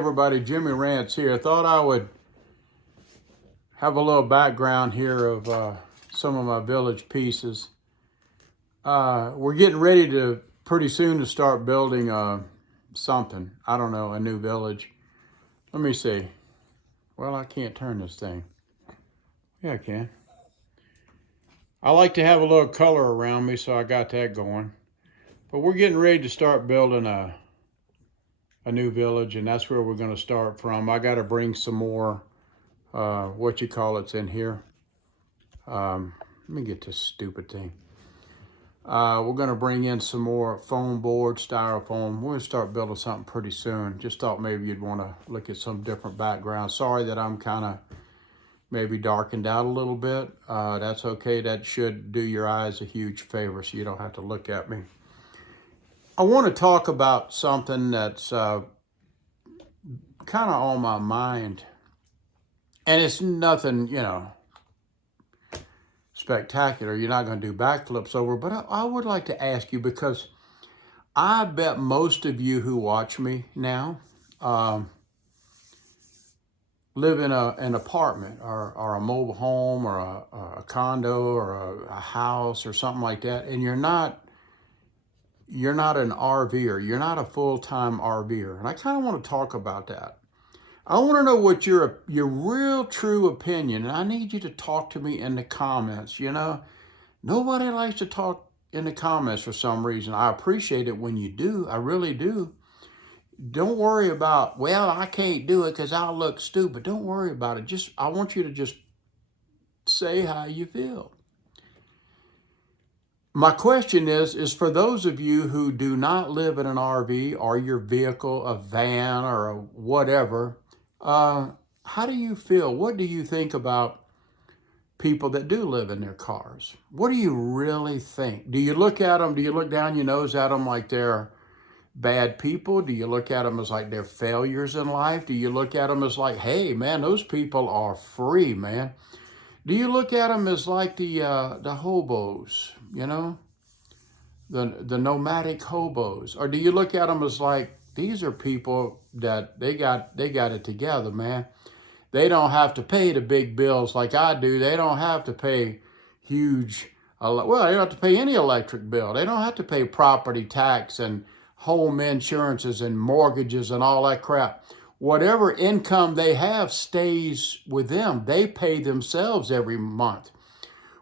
Everybody, Jimmy Rants here. Thought I would have a little background here of some of my village pieces. We're getting ready to pretty soon to start building something. I don't know, a new village. Let me see. Well, I can't turn this thing. Yeah, I can. I like to have a little color around me, so I got that going. But we're getting ready to start building a new village, and that's where we're going to start from. I got to bring some more it's in here. Let me get this stupid thing. We're going to bring in some more foam board, styrofoam. We're going to start building something pretty soon. Just thought maybe you'd want to look at some different background. Sorry that I'm kind of maybe darkened out a little bit. That's okay. That should do your eyes a huge favor, so you don't have to look at me. I want to talk about something that's kind of on my mind. And it's nothing, spectacular. You're not going to do backflips over. But I would like to ask you, because I bet most of you who watch me now live in an apartment or a mobile home or a condo or a house or something like that. And you're not an RVer. You're not a full-time RVer. And I kind of want to talk about that. I want to know what your real true opinion, and I need you to talk to me in the comments. Nobody likes to talk in the comments for some reason. I appreciate it when you do. I really do. Don't worry about, well, I can't do it because I'll look stupid. Don't worry about it. I want you to just say how you feel. My question is for those of you who do not live in an RV or your vehicle, a van or a whatever, how do you feel? What do you think about people that do live in their cars? What do you really think? Do you look at them? Do you look down your nose at them like they're bad people? Do you look at them as like they're failures in life? Do you look at them as like, hey, man, those people are free, man? Do you look at them as like the hobos, the nomadic hobos? Or do you look at them as like, these are people that they got it together, man. They don't have to pay the big bills like I do. They don't have to pay huge, they don't have to pay any electric bill. They don't have to pay property tax and home insurances and mortgages and all that crap. Whatever income they have stays with them. They pay themselves every month,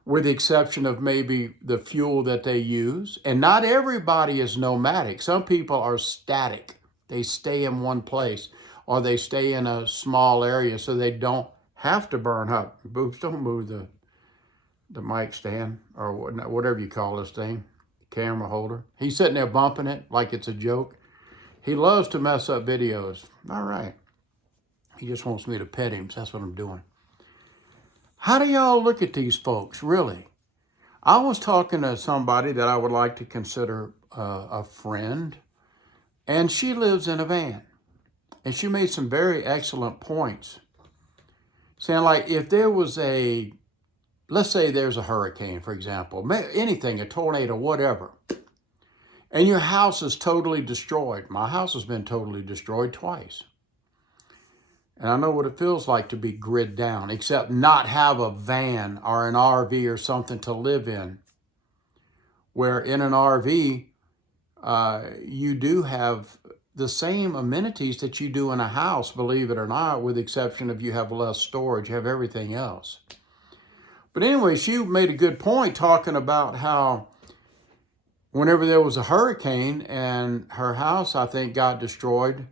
with the exception of maybe the fuel that they use. And not everybody is nomadic. Some people are static. They stay in one place, or they stay in a small area so they don't have to burn up. Boobs, don't move the mic stand or whatever you call this thing, camera holder. He's sitting there bumping it like it's a joke. He loves to mess up videos. All right. He just wants me to pet him, so that's what I'm doing. How do y'all look at these folks, really? I was talking to somebody that I would like to consider a friend, and she lives in a van. And she made some very excellent points. Saying like, if there was let's say there's a hurricane, for example, anything, a tornado, whatever, and your house is totally destroyed. My house has been totally destroyed twice. And I know what it feels like to be grid down, except not have a van or an RV or something to live in. Where in an RV, you do have the same amenities that you do in a house, believe it or not, with the exception of you have less storage, you have everything else. But anyway, she made a good point talking about how whenever there was a hurricane and her house, I think, got destroyed,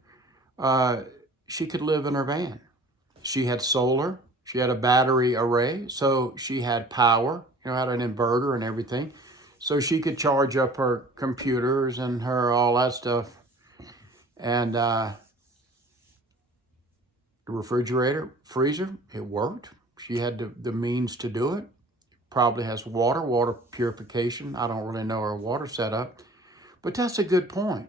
she could live in her van. She had solar, she had a battery array, so she had power, had an inverter and everything. So she could charge up her computers and all that stuff. And the refrigerator, freezer, it worked. She had the means to do it. Probably has water purification. I don't really know her water setup, but that's a good point.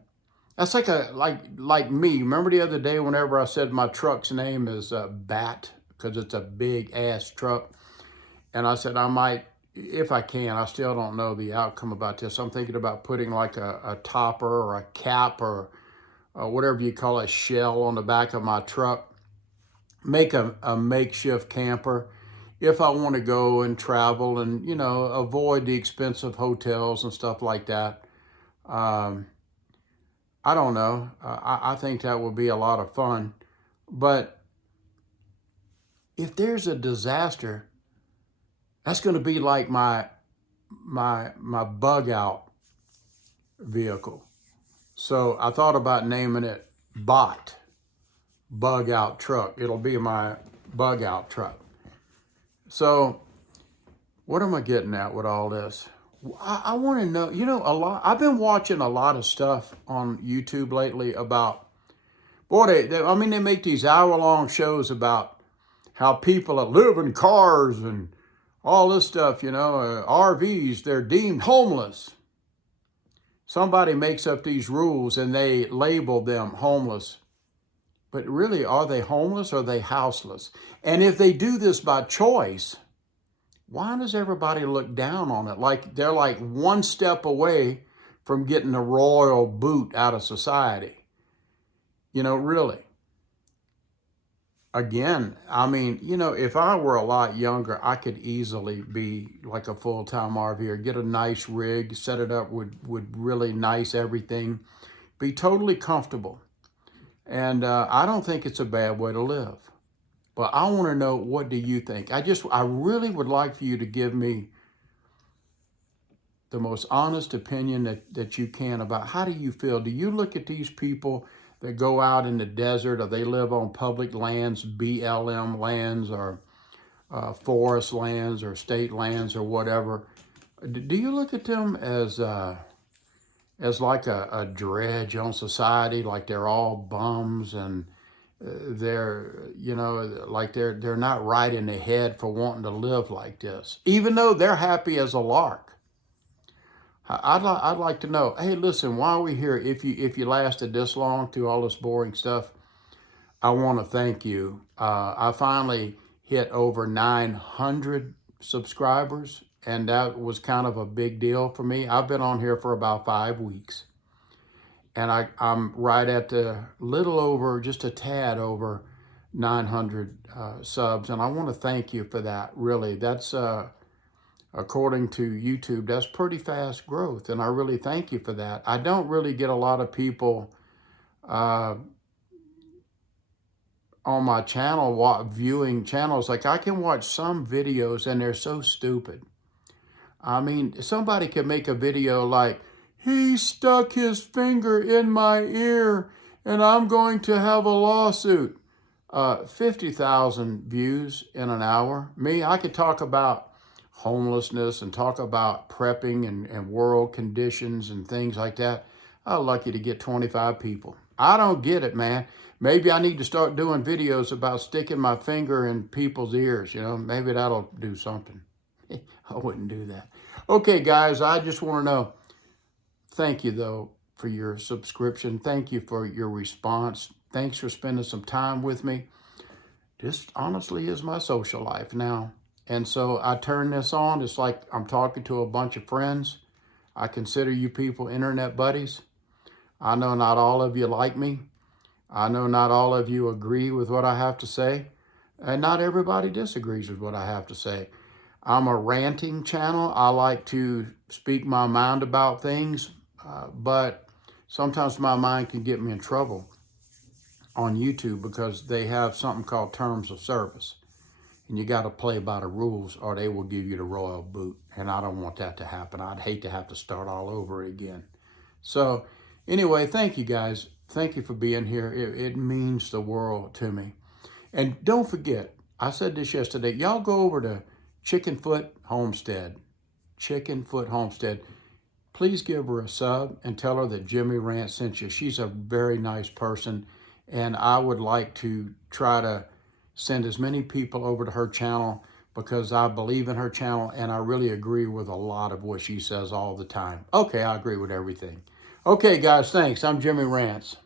That's like me. Remember the other day whenever I said my truck's name is Bat, because it's a big ass truck. And I said I might, if I can, I still don't know the outcome about this. I'm thinking about putting like a topper or a cap or whatever you call a shell on the back of my truck, make a makeshift camper if I want to go and travel and, you know, avoid the expensive hotels and stuff like that. I don't know. I think that would be a lot of fun. But if there's a disaster, that's going to be like my bug out vehicle. So I thought about naming it Bug Out Truck. It'll be my bug out truck. So what am I getting at with all this? I want to know, you know, I've been watching a lot of stuff on YouTube lately about, boy, they make these hour-long shows about how people that live in cars and all this stuff, you know, RVs, they're deemed homeless. Somebody makes up these rules and they label them homeless. But really, are they homeless or are they houseless? And if they do this by choice, why does everybody look down on it? Like they're like one step away from getting a royal boot out of society. You know, really. Again, I mean, you know, if I were a lot younger, I could easily be like a full-time RVer, get a nice rig, set it up with really nice everything, be totally comfortable. And I don't think it's a bad way to live. But I want to know, what do you think? I really would like for you to give me the most honest opinion that you can about how do you feel? Do you look at these people that go out in the desert, or they live on public lands, BLM lands, or forest lands, or state lands, or whatever? Do you look at them as like a dredge on society, like they're all bums and they're, you know, like they're not right in the head for wanting to live like this, even though they're happy as a lark? I'd like to know, hey, listen, why are we here? If you lasted this long through all this boring stuff, I want to thank you. I finally hit over 900 subscribers, and that was kind of a big deal for me. I've been on here for about 5 weeks, and I'm right at the little over, just a tad over 900 subs, and I want to thank you for that. Really, that's according to YouTube, that's pretty fast growth, and I really thank you for that. I don't really get a lot of people on my channel viewing channels. Like, I can watch some videos and they're so stupid. I mean, somebody could make a video like, he stuck his finger in my ear and I'm going to have a lawsuit. 50,000 views in an hour. Me, I could talk about homelessness and talk about prepping and world conditions and things like that. I'm lucky to get 25 people. I don't get it, man. Maybe I need to start doing videos about sticking my finger in people's ears. You know, maybe that'll do something. I wouldn't do that. Okay, guys, I just want to know, thank you, though, for your subscription. Thank you for your response. Thanks for spending some time with me. This honestly is my social life now. And so I turn this on. It's like I'm talking to a bunch of friends. I consider you people internet buddies. I know not all of you like me. I know not all of you agree with what I have to say. And not everybody disagrees with what I have to say. I'm a ranting channel. I like to speak my mind about things, but sometimes my mind can get me in trouble on YouTube because they have something called terms of service. And you got to play by the rules or they will give you the royal boot. And I don't want that to happen. I'd hate to have to start all over again. So anyway, thank you guys. Thank you for being here. It means the world to me. And don't forget, I said this yesterday, y'all go over to Chickenfoot Homestead. Chickenfoot Homestead. Please give her a sub and tell her that Jimmy Rant sent you. She's a very nice person. And I would like to try to send as many people over to her channel because I believe in her channel and I really agree with a lot of what she says all the time. Okay, I agree with everything. Okay, guys, thanks. I'm Jimmy Rants.